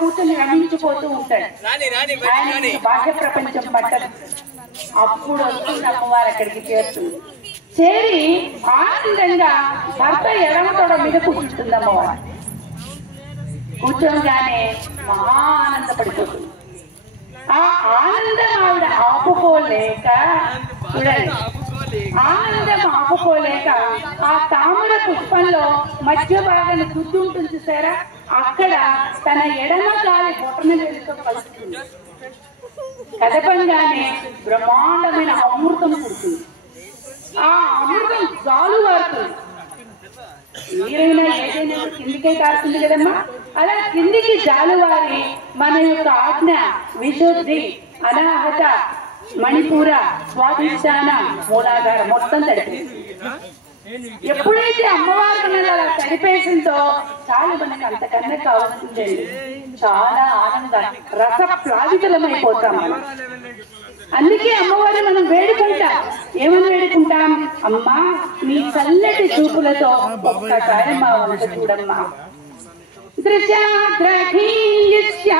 కూర్చొని రమించిపోతూ ఉంటాడు. ఆయన బాహ్య ప్రపంచం పట్టదు. అప్పుడు వస్తుంది అమ్మవారు అక్కడికి చేరుతుంది. చేరి ఆనందంగా భర్త ఎడమ తొడ మీద కూర్చుంటుంది అమ్మవారు. కూర్చోగానే మహా ఆనందపడిపోతుంది. ఆ ఆనందం ఆవిడ ఆపుకోలేక చూడండి, ఆనందం ఆపుకోలేక ఆ తామర పుష్పంలో మధ్య భాగాన్ని దుద్దు ఉంటుంది చూసారా, అక్కడ తన ఎడమ కాలి బొట్టన వేలుతో కలుస్తుంది. కదపంగానే బ్రహ్మాండమైన అమృతం పుడుతుంది. ఆ అమృతం జాలు వారుతుంది. నీరైనా ఏదైనా కిందికే కారుతుంది కదమ్మా, అలా కిందికి జాలువారి మన యొక్క ఆజ్ఞ, విశుద్ధి, అనాహత, మణిపూర, స్వాధిష్టాన, మూలాధారం మొత్తం తడిపి ఎప్పుడైతే అమ్మవారి అలా తడిపేసిందో చాలు, మనకి అంతకన్నా కావాల్సిందే. చాలా ఆనందం, రస ప్లావితలమైపోతాం. అందుకే అమ్మవారిని మనం వేడుకుంటాం. ఏమని వేడుకుంటాం? అమ్మా నీ చల్లటి చూపులతో ఒక్కసారి మా వంట చూడమ్మా. దృశ్యాగ్రహీయస్య